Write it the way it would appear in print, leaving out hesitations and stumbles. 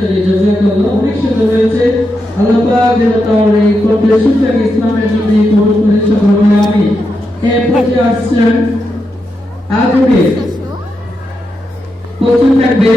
তাড়াতাড়ি জাযাকাল্লাহ অনেক সুন্দর হয়েছে আল্লাহ পাক যেন তার এই কণ্ঠে ইসলামের জন্য এই কবুল করে সকলে আমিন এরপরে আসছেন আজকে পশ্চিম থাকবে